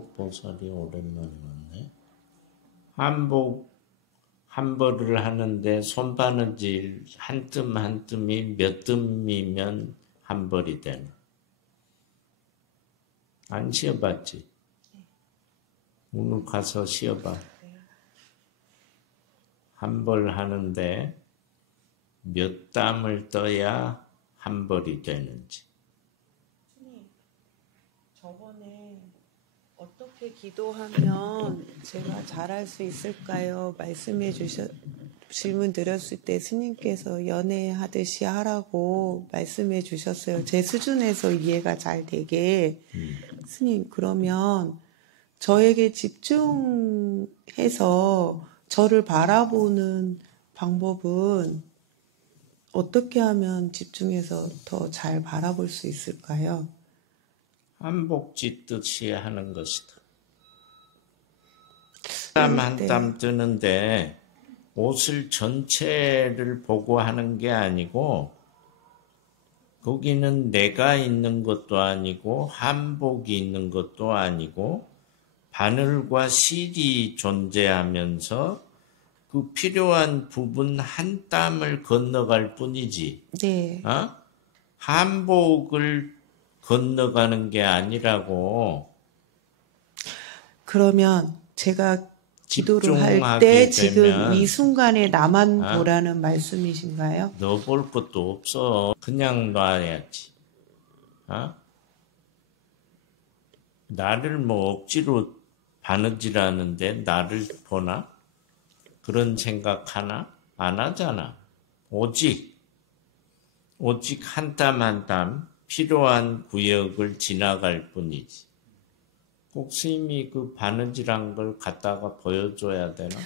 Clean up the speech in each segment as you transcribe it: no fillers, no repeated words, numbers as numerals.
한복보살이 오랜만에 왔네. 한 벌을 하는데 손바느질 한 뜸 한 뜸이 몇 뜸이면 한 벌이 되나? 안 씌어봤지? 오늘 가서 씌어봐. 한 벌 하는데 몇 땀을 떠야 한 벌이 되는지. 스님, 저번에 어떻게 기도하면 제가 잘할 수 있을까요? 질문 드렸을 때 스님께서 연애하듯이 하라고 말씀해 주셨어요. 제 수준에서 이해가 잘 되게. 스님, 그러면 저에게 집중해서 저를 바라보는 방법은 어떻게 하면 집중해서 더 잘 바라볼 수 있을까요? 한복 짓듯이 하는 것이다. 땀 한 땀 뜨는데 옷을 전체를 보고 하는 게 아니고 거기는 내가 있는 것도 아니고 한복이 있는 것도 아니고 바늘과 실이 존재하면서 그 필요한 부분 한 땀을 건너갈 뿐이지. 네. 한복을 건너가는 게 아니라고. 그러면 제가 기도를 할 때 지금 이 순간에 나만 보라는 말씀이신가요? 너 볼 것도 없어. 그냥 놔야지. 나를 뭐 억지로 바느질하는데 나를 보나? 그런 생각하나? 안 하잖아. 오직 한 땀 한 땀 필요한 구역을 지나갈 뿐이지. 꼭 스님이 그 바느질한 걸 갖다가 보여줘야 되나?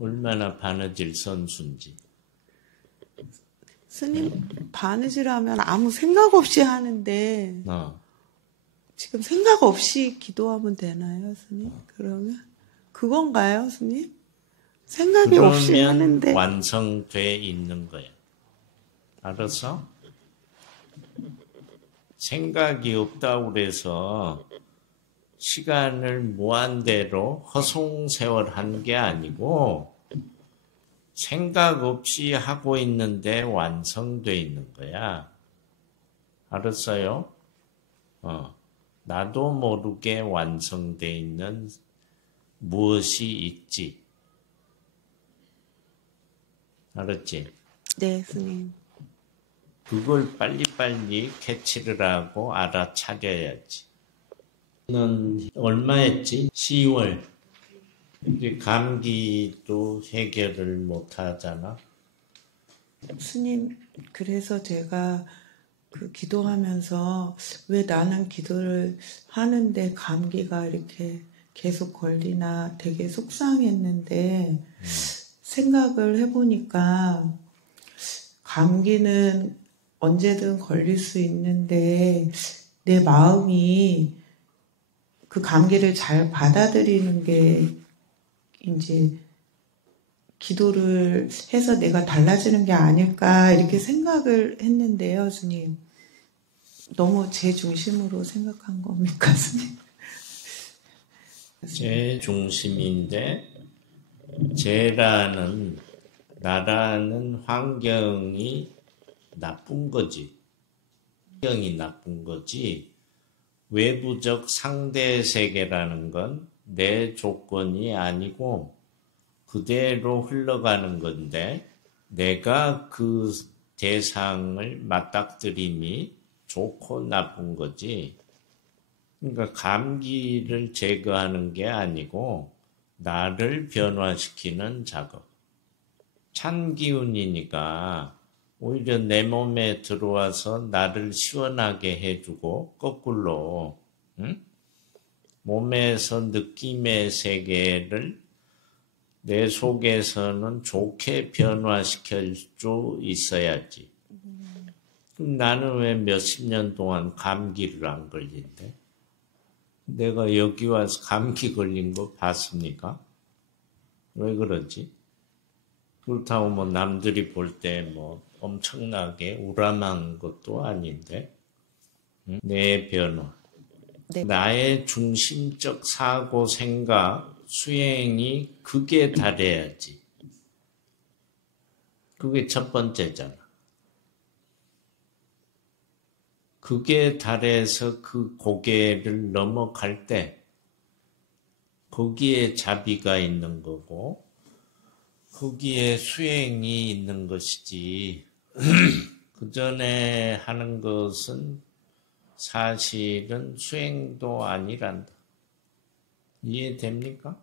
얼마나 바느질 선수인지. 스님, 바느질하면 아무 생각 없이 하는데 지금 생각 없이 기도하면 되나요, 스님? 그러면? 그건가요, 스님? 생각이 없이 하는데. 완성돼 있는 거야. 알았어? 생각이 없다고 그래서 시간을 무한대로 허송세월한 게 아니고 생각 없이 하고 있는데 완성돼 있는 거야. 알았어요? 나도 모르게 완성돼 있는 무엇이 있지. 알았지? 네, 스님. 그걸 빨리빨리 캐치를 하고 알아차려야지. 는 얼마였지? 10월. 이제 감기도 해결을 못 하잖아. 스님, 그래서 제가 그 기도하면서 왜 나는 기도를 하는데 감기가 이렇게 계속 걸리나 되게 속상했는데 생각을 해보니까 감기는 언제든 걸릴 수 있는데 내 마음이 그 감기를 잘 받아들이는 게 이제 기도를 해서 내가 달라지는 게 아닐까 이렇게 생각을 했는데요, 스님. 너무 제 중심으로 생각한 겁니까, 스님? 제 중심인데 나라는 환경이 나쁜 거지. 환경이 나쁜 거지. 외부적 상대 세계라는 건 내 조건이 아니고 그대로 흘러가는 건데 내가 그 대상을 맞닥뜨림이 좋고 나쁜 거지. 그러니까 감기를 제거하는 게 아니고 나를 변화시키는 작업. 찬 기운이니까 오히려 내 몸에 들어와서 나를 시원하게 해주고 거꾸로 몸에서 느낌의 세계를 내 속에서는 좋게 변화시킬 수 있어야지. 그럼 나는 왜 몇십 년 동안 감기를 안 걸린대? 내가 여기 와서 감기 걸린 거 봤습니까? 왜 그러지? 그렇다고 뭐 남들이 볼 때 뭐 엄청나게 우람한 것도 아닌데 내 변화. 네. 나의 중심적 사고, 생각, 수행이 극에 달해야지. 그게 첫 번째잖아. 극에 달해서 그 고개를 넘어갈 때 거기에 자비가 있는 거고 거기에 수행이 있는 것이지 그 전에 하는 것은 사실은 수행도 아니란다. 이해됩니까?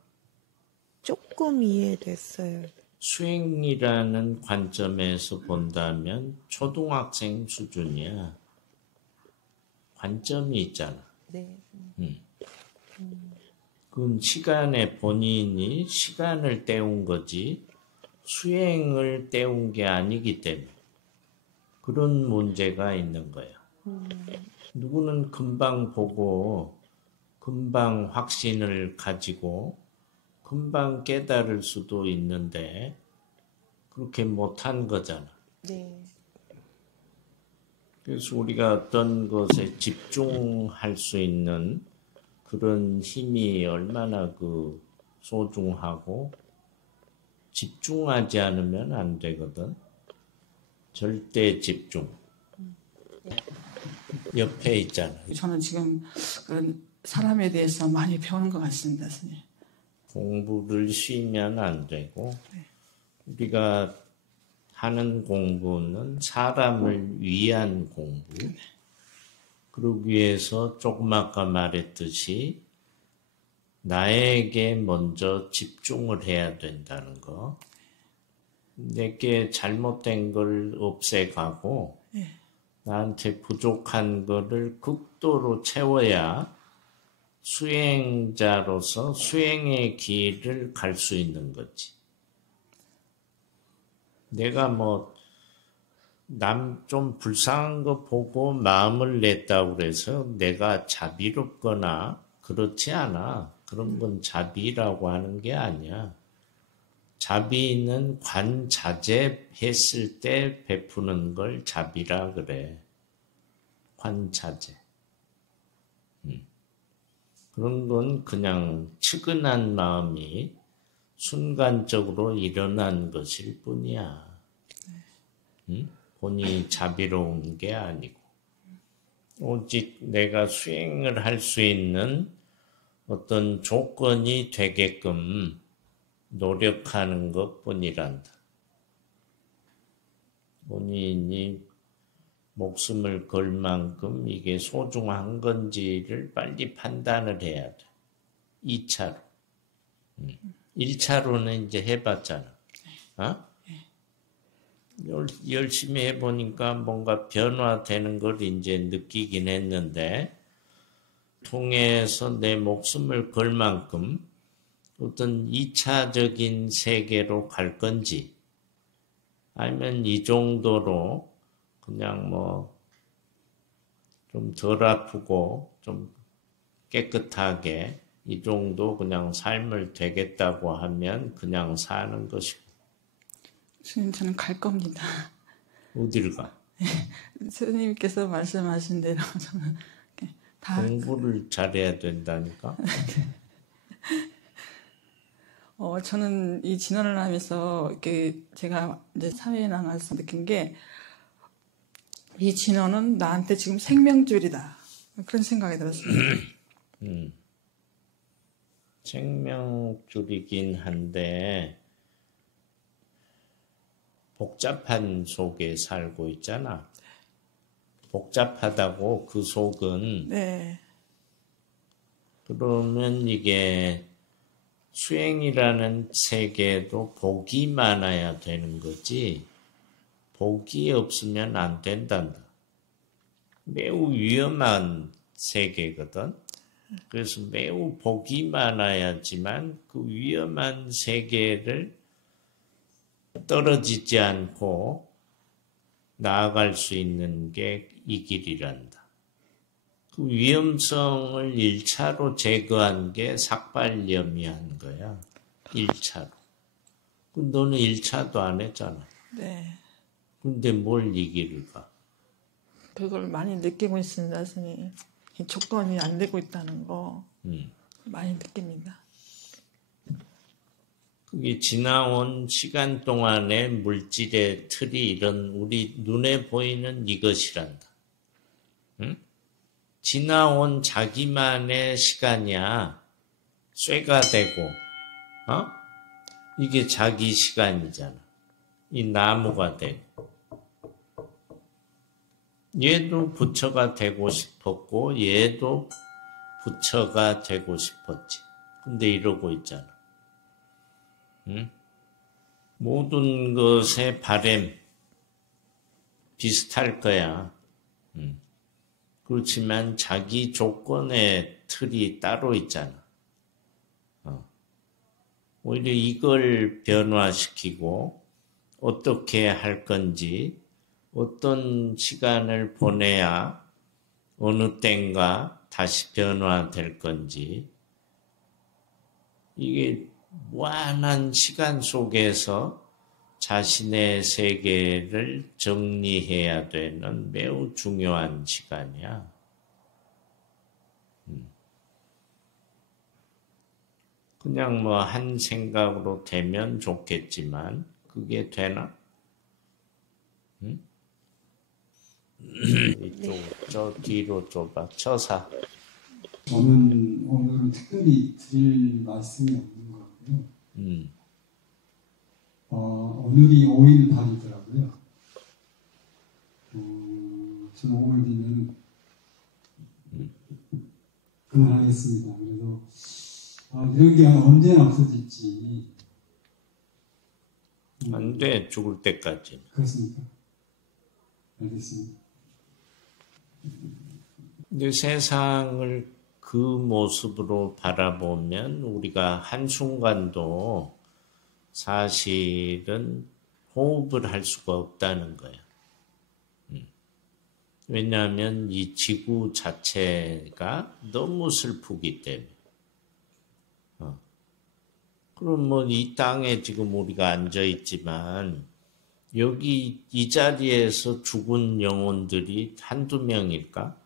조금 이해됐어요. 수행이라는 관점에서 본다면 초등학생 수준이야. 관점이 있잖아. 네. 그건 시간에 본인이 시간을 때운 거지 수행을 때운 게 아니기 때문에 그런 문제가 있는 거야. 누구는 금방 보고 금방 확신을 가지고 금방 깨달을 수도 있는데 그렇게 못한 거잖아. 네. 그래서 우리가 어떤 것에 집중할 수 있는 그런 힘이 얼마나 그 소중하고 집중하지 않으면 안 되거든. 절대 집중. 옆에 있잖아. 저는 지금 그런 사람에 대해서 많이 배우는 것 같습니다, 선생님. 공부를 쉬면 안 되고 우리가 하는 공부는 사람을 위한 공부. 그러기 위해서 조금 아까 말했듯이 나에게 먼저 집중을 해야 된다는 거. 내게 잘못된 걸 없애가고 나한테 부족한 거를 극도로 채워야 수행자로서 수행의 길을 갈 수 있는 거지. 내가 남 좀 불쌍한 거 보고 마음을 냈다고 그래서 내가 자비롭거나 그렇지 않아. 그런 건 자비라고 하는 게 아니야. 자비는 관자재 했을 때 베푸는 걸 자비라 그래. 관자재. 그런 건 그냥 측은한 마음이 순간적으로 일어난 것일 뿐이야. 본인이 자비로운 게 아니고. 오직 내가 수행을 할 수 있는 어떤 조건이 되게끔 노력하는 것뿐이란다. 본인이 목숨을 걸 만큼 이게 소중한 건지를 빨리 판단을 해야 돼. 2차로. 1차로는 이제 해봤잖아. 어? 열심히 해보니까 뭔가 변화되는 걸 이제 느끼긴 했는데 통해서 내 목숨을 걸 만큼 어떤 2차적인 세계로 갈 건지 아니면 이 정도로 그냥 좀 덜 아프고 좀 깨끗하게 이 정도 그냥 삶을 되겠다고 하면 그냥 사는 것이고. 선생님, 저는 갈 겁니다. 어디를 가? 선생님께서 말씀하신 대로 저는 다 공부를 잘해야 된다니까. 저는 이 진언을 하면서 이렇게 제가 이제 사회에 나가서 느낀 게 이 진언은 나한테 지금 생명줄이다. 그런 생각이 들었습니다. 생명줄이긴 한데 복잡한 속에 살고 있잖아. 복잡하다고 그 속은. 네. 그러면 이게 수행이라는 세계도 복이 많아야 되는 거지 복이 없으면 안 된단다. 매우 위험한 세계거든. 그래서 매우 복이 많아야지만 그 위험한 세계를 떨어지지 않고 나아갈 수 있는 게 이 길이란다. 그 위험성을 1차로 제거한 게 삭발염이한 거야. 1차로. 너는 1차도 안 했잖아. 네. 근데 뭘 이 길을 가? 그걸 많이 느끼고 있습니다, 선생님. 이 조건이 안 되고 있다는 거 많이 느낍니다. 그게 지나온 시간 동안의 물질의 틀이 이런 우리 눈에 보이는 이것이란다. 응? 지나온 자기만의 시간이야. 쇠가 되고, 이게 자기 시간이잖아. 이 나무가 되고. 얘도 부처가 되고 싶었고, 얘도 부처가 되고 싶었지. 근데 이러고 있잖아. 응? 모든 것의 바램 비슷할 거야. 그렇지만 자기 조건의 틀이 따로 있잖아. 오히려 이걸 변화시키고 어떻게 할 건지, 어떤 시간을 보내야 어느 땐가 다시 변화될 건지, 이게 무한한 시간 속에서 자신의 세계를 정리해야 되는 매우 중요한 시간이야. 그냥 뭐 한 생각으로 되면 좋겠지만 그게 되나? 응? 이쪽 저 뒤로 좁아. 처사. 저는 오늘은 특별히 드릴 말씀이 없는 것 같고요. 오늘이 5.18이더라고요. 저는 5일 뒤면 그만하겠습니다. 그래서 이런 게 언제나 없어질지. 안 돼, 죽을 때까지. 그렇습니까? 알겠습니다. 근데 세상을 그 모습으로 바라보면 우리가 한순간도 사실은 호흡을 할 수가 없다는 거야. 왜냐하면 이 지구 자체가 너무 슬프기 때문에. 그럼 뭐 이 땅에 지금 우리가 앉아 있지만 여기 이 자리에서 죽은 영혼들이 한두 명일까?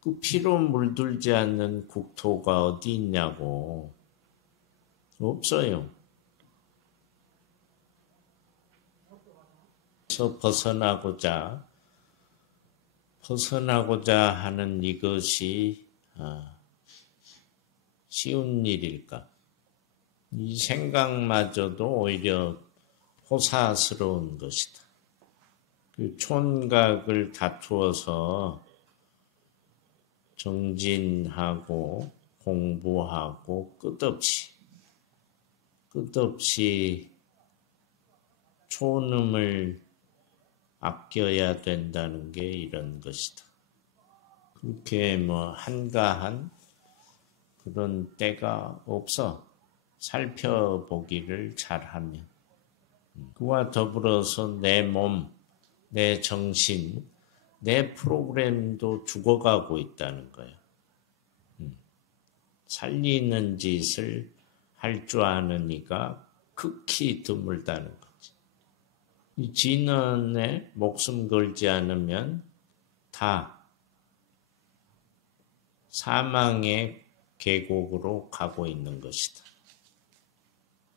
그 피로 물들지 않는 국토가 어디 있냐고. 없어요. 그래서 벗어나고자 하는 이것이 쉬운 일일까? 이 생각마저도 오히려 호사스러운 것이다. 그 촌각을 다투어서 정진하고 공부하고 끝없이 촌음을 아껴야 된다는 게 이런 것이다. 그렇게 뭐 한가한 그런 때가 없어. 살펴보기를 잘하면. 그와 더불어서 내 몸, 내 정신, 내 프로그램도 죽어가고 있다는 거야. 살리는 짓을 할 줄 아는 이가 극히 드물다는 거지. 이 진언에 목숨 걸지 않으면 다 사망의 계곡으로 가고 있는 것이다.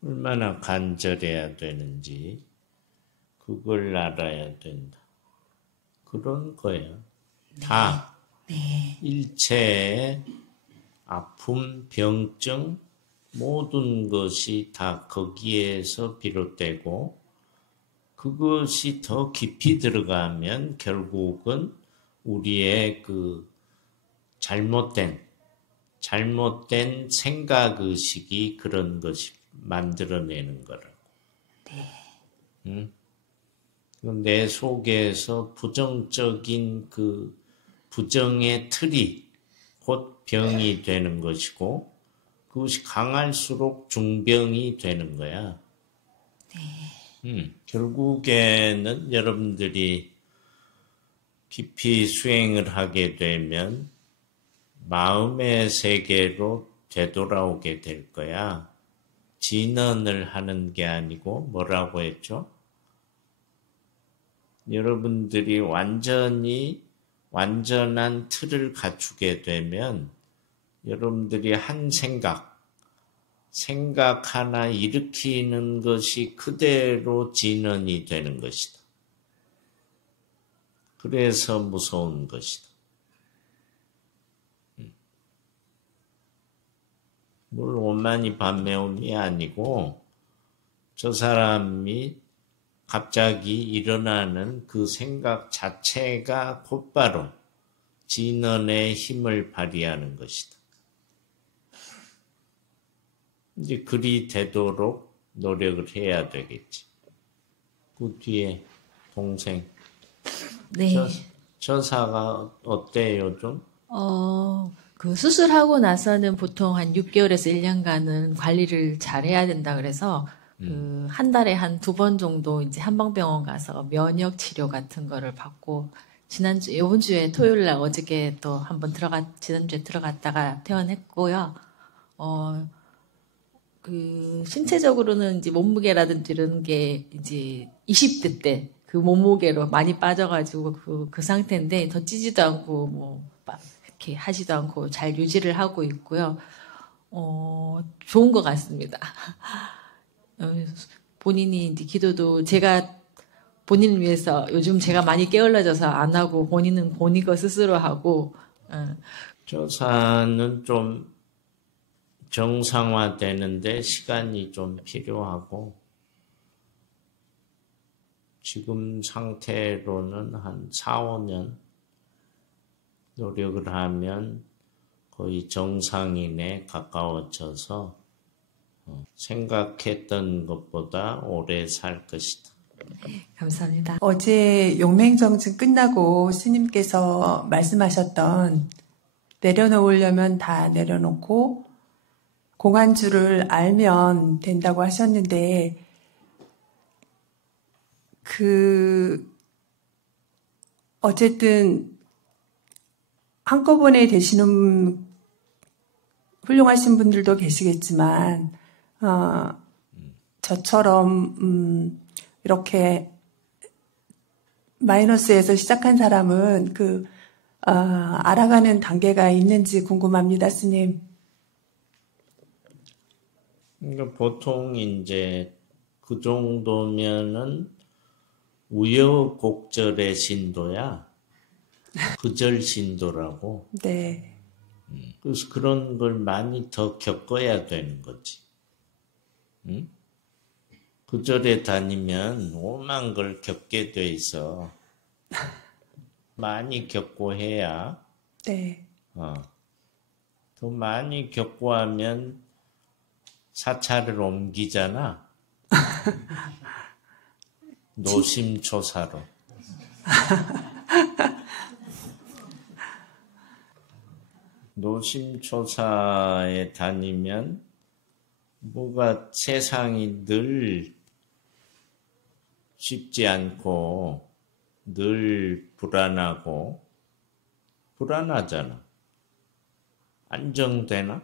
얼마나 간절해야 되는지 그걸 알아야 된다. 그런 거야. 다 일체의 아픔, 병증 모든 것이 다 거기에서 비롯되고 그것이 더 깊이 들어가면 결국은 우리의 그 잘못된 생각의식이 그런 것이 만들어내는 거라고. 응? 내 속에서 부정적인 그 부정의 틀이 곧 병이 되는 것이고 그것이 강할수록 중병이 되는 거야. 결국에는 여러분들이 깊이 수행을 하게 되면 마음의 세계로 되돌아오게 될 거야. 진언을 하는 게 아니고 뭐라고 했죠? 여러분들이 완전히 완전한 틀을 갖추게 되면 여러분들이 한 생각 하나 일으키는 것이 그대로 진언이 되는 것이다. 그래서 무서운 것이다. 물 오만이 반매움이 아니고 저 사람이 갑자기 일어나는 그 생각 자체가 곧바로 진언의 힘을 발휘하는 것이다. 이제 그리 되도록 노력을 해야 되겠지. 그 뒤에 동생. 네. 저사가 어때요, 좀? 그 수술하고 나서는 보통 한 6개월에서 1년간은 관리를 잘 해야 된다 그래서 그 한 달에 한 2번 정도 이제 한방병원 가서 면역 치료 같은 거를 받고 이번 주에 토요일 날 어저께 또 한번 지난주에 들어갔다가 퇴원했고요. 그 신체적으로는 이제 몸무게라든지 이런 게 이제 20대 때 그 몸무게로 많이 빠져가지고 그 상태인데 더 찌지도 않고 뭐 이렇게 하지도 않고 잘 유지를 하고 있고요. 좋은 것 같습니다. 본인이 이제 기도도 제가 본인을 위해서 요즘 제가 많이 게을러져서 안 하고 본인은 본인 거 스스로 하고. 저사는 좀 정상화되는데 시간이 좀 필요하고 지금 상태로는 한 4, 5년 노력을 하면 거의 정상인에 가까워져서 생각했던 것보다 오래 살 것이다. 감사합니다. 어제 용맹정진 끝나고 스님께서 말씀하셨던 내려놓으려면 다 내려놓고 공안주를 알면 된다고 하셨는데 어쨌든 한꺼번에 되시는 훌륭하신 분들도 계시겠지만 저처럼 이렇게 마이너스에서 시작한 사람은 알아가는 단계가 있는지 궁금합니다, 스님. 그러니까 보통 이제 그 정도면은 우여곡절의 신도야. 그절 신도라고. 네. 그래서 그런 걸 많이 더 겪어야 되는 거지. 응? 그 절에 다니면 오만 걸 겪게 돼 있어. 많이 겪고 해야. 네. 더 많이 겪고 하면 사찰을 옮기잖아. 노심초사로. 노심초사에 다니면 뭐가 세상이 늘 쉽지 않고 늘 불안하잖아. 안정되나?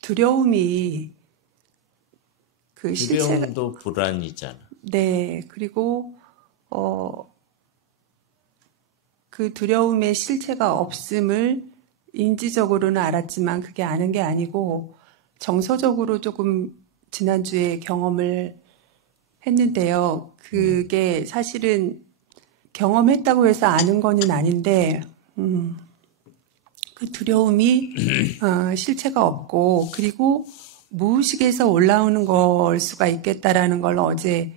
두려움이 두려움도 불안이잖아. 네, 그리고 그 두려움의 실체가 없음을 인지적으로는 알았지만 그게 아는 게 아니고 정서적으로 조금 지난주에 경험을 했는데요. 그게 사실은 경험했다고 해서 아는 거는 아닌데 그 두려움이 실체가 없고 그리고 무의식에서 올라오는 걸 수가 있겠다라는 걸 어제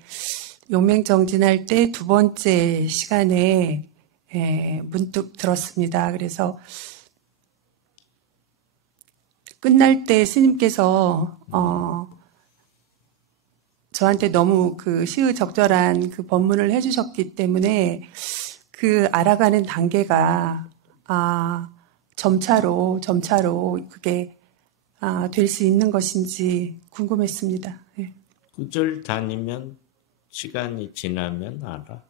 용맹정진할 때 2번째 시간에 문득 들었습니다. 그래서 끝날 때 스님께서 저한테 너무 그 시의적절한 그 법문을 해주셨기 때문에 그 알아가는 단계가 점차로 그게 될 수 있는 것인지 궁금했습니다. 네. 그 절 다니면 시간이 지나면 알아.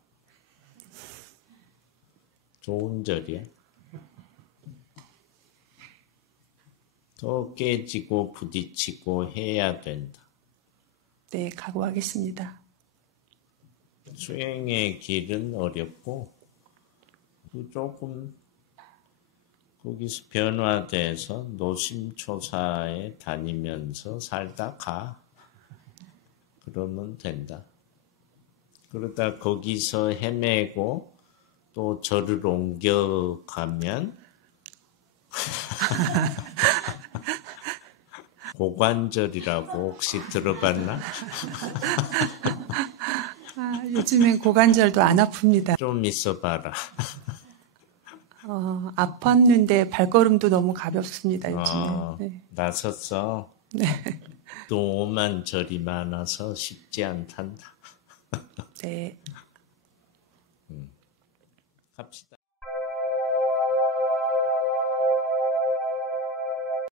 좋은 절이야. 더 깨지고 부딪히고 해야 된다. 네, 각오하겠습니다. 수행의 길은 어렵고 조금 거기서 변화돼서 노심초사에 다니면서 살다 가. 그러면 된다. 그러다 거기서 헤매고 또 절을 옮겨가면 고관절이라고 혹시 들어봤나? 요즘엔 고관절도 안 아픕니다. 좀 있어봐라. 아팠는데 발걸음도 너무 가볍습니다, 요즘에. 네. 나섰어. 네. 또 오만 절이 많아서 쉽지 않단다. 네. 갑시다.